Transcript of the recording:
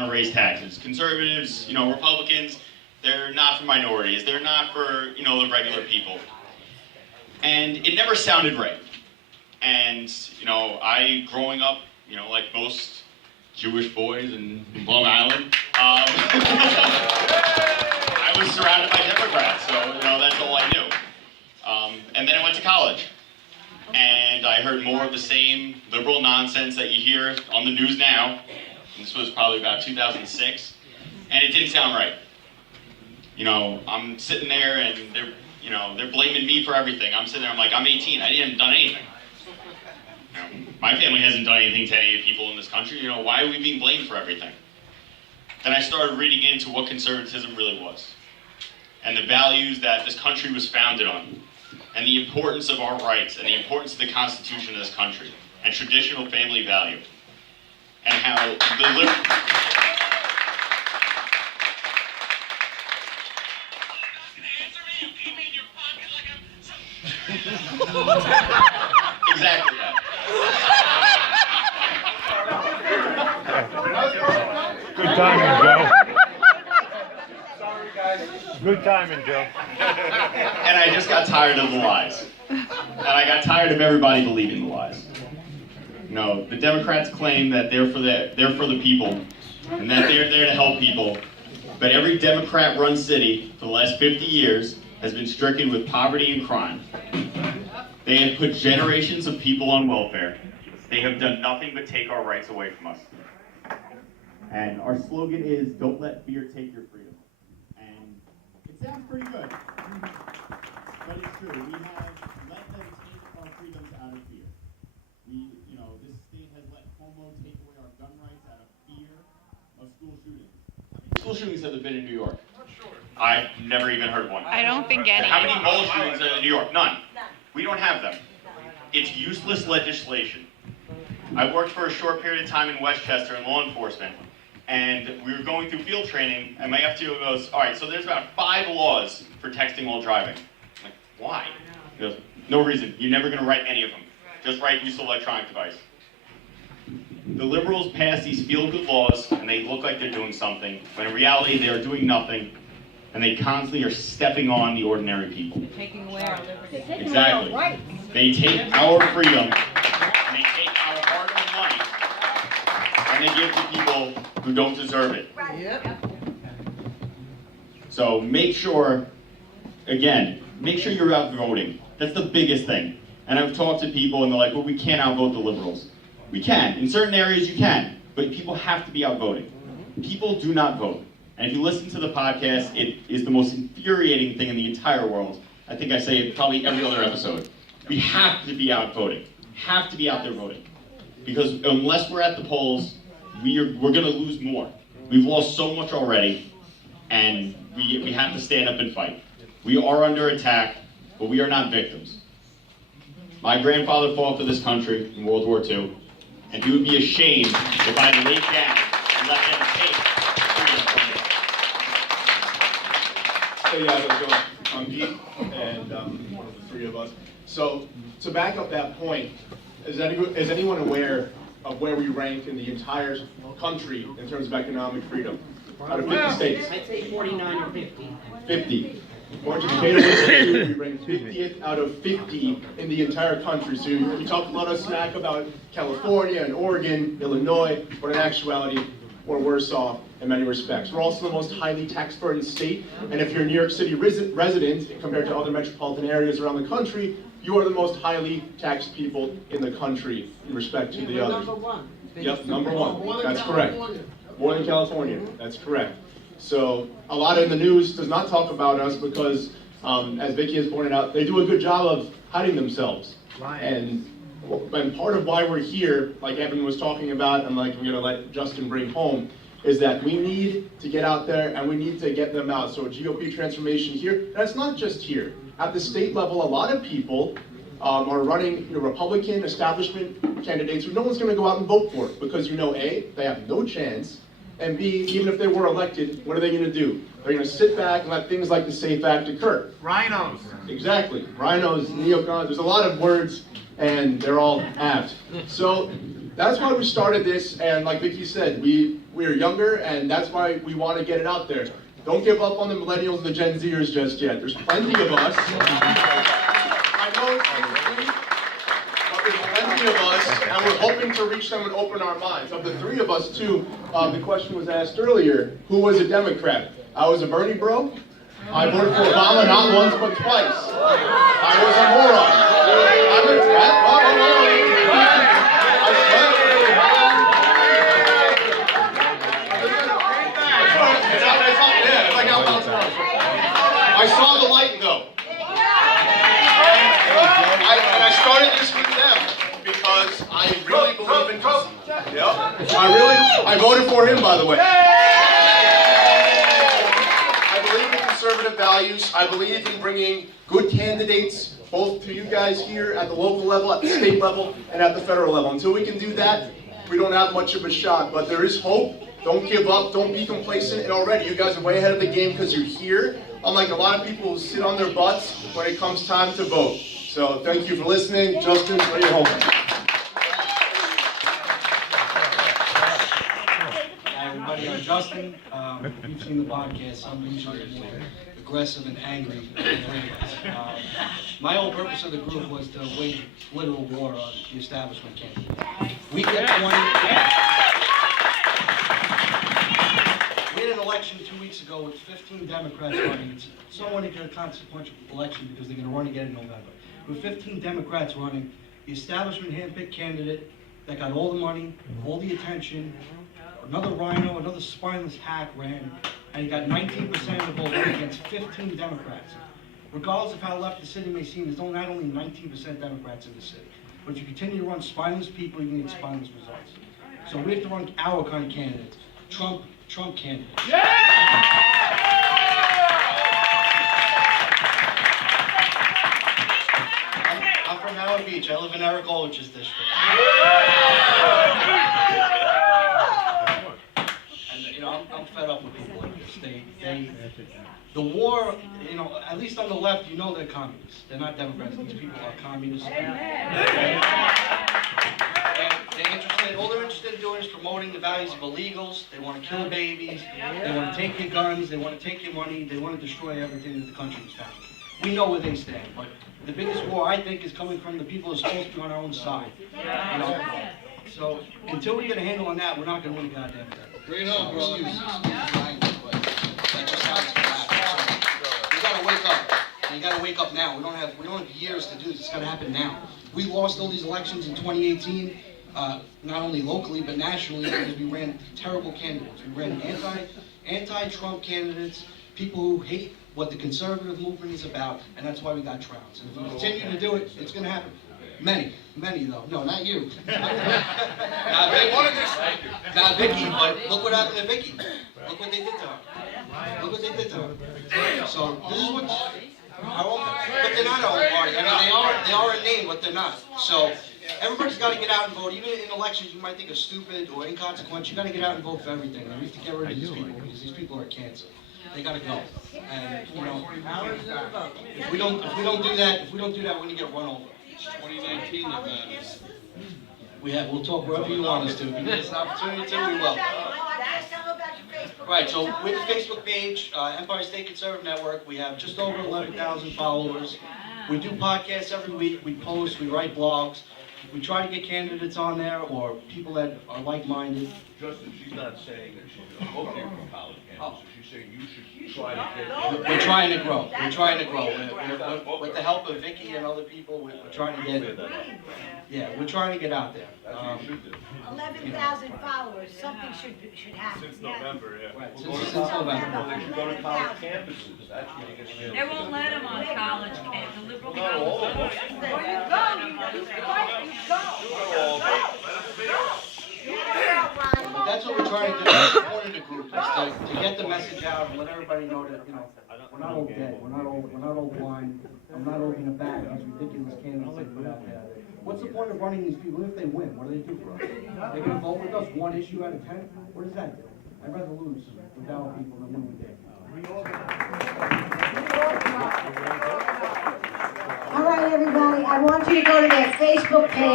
to raise taxes. Conservatives, Republicans, they're not for minorities. They're not for, the regular people. And it never sounded right. And, I, growing up, like most Jewish boys in Long Island, I was surrounded by Democrats, so, that's all I knew. And then I went to college. And I heard more of the same liberal nonsense that you hear on the news now. This was probably about 2006, and it didn't sound right. I'm sitting there, and they're blaming me for everything. I'm sitting there, I'm like, I'm 18, I haven't done anything. My family hasn't done anything to any of the people in this country. Why are we being blamed for everything? Then I started reading into what conservatism really was, and the values that this country was founded on, and the importance of our rights, and the importance of the Constitution of this country, and traditional family value, and how the exactly that. Good timing, Joe. Good timing, Joe. And I just got tired of the lies. And I got tired of everybody believing the lies. The Democrats claim that they're for the people, and that they're there to help people. But every Democrat-run city for the last 50 years has been stricken with poverty and crime. They have put generations of people on welfare. They have done nothing but take our rights away from us. And our slogan is, "Don't let fear take your freedom." And it sounds pretty good, but it's true. We have let them take our freedoms out of fear. This state has let Cuomo take away our gun rights out of fear of school shootings. How many school shootings have there been in New York? I've never even heard of one. I don't think any. How many mall shootings are in New York? None. We don't have them. It's useless legislation. I worked for a short period of time in Westchester in law enforcement, and we were going through field training, and my FTO goes, all right, so there's about 5 laws for texting while driving. I'm like, why? He goes, no reason. You're never going to write any of them. Just write use of electronic device. The liberals pass these feel-good laws, and they look like they're doing something, when in reality they are doing nothing, and they constantly are stepping on the ordinary people. Taking away our liberty. Exactly. They take our freedom, and they take our hard-earned money, and they give it to people who don't deserve it. So make sure you're out voting. That's the biggest thing. And I've talked to people, and they're like, well, we can't outvote the liberals. We can. In certain areas, you can. But people have to be out voting. People do not vote. And if you listen to the podcast, it is the most infuriating thing in the entire world. I think I say it probably every other episode. We have to be out voting. Have to be out there voting. Because unless we're at the polls, we're going to lose more. We've lost so much already, and we have to stand up and fight. We are under attack, but we are not victims. My grandfather fought for this country in World War II, and he would be ashamed if I laid down and let them take freedom from me. Hey guys, how's it going? I'm Pete, and one of the 3 of us. So, to back up that point, is anyone aware of where we rank in the entire country in terms of economic freedom? Out of 50 states? I'd say 49 or 50. 50. Orange Potato Institute, we rank 50th out of 50 in the entire country. So we talk a lot of smack about California and Oregon, Illinois, but in actuality, we're worse off in many respects. We're also the most highly tax burdened state, and if you're a New York City resident, compared to other metropolitan areas around the country, you are the most highly taxed people in the country in respect to the others. Number 1. Yep, number 1. That's correct. More than California. That's correct. So a lot in the news does not talk about us because, as Vicky has pointed out, they do a good job of hiding themselves. And part of why we're here, like Evan was talking about, and like I'm going to let Justin bring home, is that we need to get out there and we need to get them out. So GOP transformation here, that's not just here. At the state level, a lot of people are running Republican establishment candidates who no one's going to go out and vote for because A, they have no chance, and B, even if they were elected, what are they going to do? They're going to sit back and let things like the SAFE Act occur. Rhinos. Exactly. Rhinos, neocons, there's a lot of words, and they're all apt. So That's why we started this, and like Vicky said, we are younger, and that's why we want to get it out there. Don't give up on the millennials and the Gen Zers just yet. There's plenty of us. I know it's incomplete, but there's plenty of us, and we're hoping to reach them and open our minds. Of the three of us, too, the question was asked earlier, who was a Democrat? I was a Bernie bro. I voted for Obama not once but twice. I was a moron. I'm a I saw the light go. And I started this with them because I really believe in Trump. Yep. I voted for him, by the way. I believe in conservative values. I believe in bringing good candidates, both to you guys here at the local level, at the state level, and at the federal level. Until we can do that, we don't have much of a shot. But there is hope. Don't give up. Don't be complacent. And already, you guys are way ahead of the game because you're here. Unlike a lot of people who sit on their butts when it comes time to vote. So thank you for listening. Justin, play your home. Hi everybody, I'm Justin. You've seen the podcast. I'm usually more aggressive and angry. My whole purpose of the group was to wage literal war on the establishment candidate. We get 20. We had an election 2 weeks ago with 15 Democrats running. It's somewhat a consequential election because they're going to run again in November. With 15 Democrats running, the establishment handpicked candidate that got all the money, all the attention, another rhino, another spineless hack ran, and he got 19% of the vote against 15 Democrats. Regardless of how left the city may seem, there's not only 19% Democrats in the city. But if you continue to run spineless people, you can get spineless results. So we have to run our kind of candidates. Trump candidates. I'm from Howard Beach. I live in Eric Olwich's district. And I'm fed up with people like this. The war, at least on the left, they're communists. They're not Democrats. These people are communists. All they're interested in doing is promoting the values of illegals. They want to kill babies. They want to take your guns. They want to take your money. They want to destroy everything that the country is founded. We know where they stand, but the biggest war, I think, is coming from the people who are supposed to be on our own side. So until we get a handle on that, we're not going to win a goddamn thing. Bring it on, bro. Excuse language, but that's just how it's going to happen. So, you got to wake up. And you got to wake up now. We don't have years to do this. It's got to happen now. We lost all these elections in 2018. Not only locally but nationally, because we ran terrible candidates. We ran anti-Trump candidates, people who hate what the conservative movement is about, and that's why we got trounced. And if we continue to do it, it's going to happen. Many though. No, not you. Not Vicky, but look what happened to Vicky. Look what they did to her. So this is what our own, but they're not our own party. I mean, they are a name, but they're not. So. Everybody's got to get out and vote. Even in elections you might think are stupid or inconsequential, you got to get out and vote for everything. And we have to get rid of these people because these people are cancer. They got to go. And if we don't do that, we're going to get run over. 2019 matters. We'll talk wherever you want us to. If you give us an opportunity to, we will. Right, so with the Facebook page, Empire State Conservative Network, we have just over 11,000 followers. We do podcasts every week. We post, we write blogs. We try to get candidates on there or people that are like-minded. Justin, she's not saying that she's going to vote for you for college candidates. She's saying you should try to get... We're trying to grow. We're trying to grow. With the help of Vicky and other people, we're trying to get... Yeah, we're trying to get out there. That's what you should do. 11,000 followers, something should happen. Since November, yeah. Right, since November. Well, they should go to college campuses. That's where you get... They won't let them on college campus. The liberal Not all of college. them. Well, you go, you go. But that's what we're trying to do. That's the point of the group, is to get the message out and let everybody know that, we're not all dead. We're not all blind. I'm not all going to back these ridiculous candidates they put out there. What's the point of running these people if they win? What do they do for us? They're going to vote with us one issue out of 10? What does that do? I'd rather lose with our people than win with them. All right, everybody, I want you to go to their Facebook page.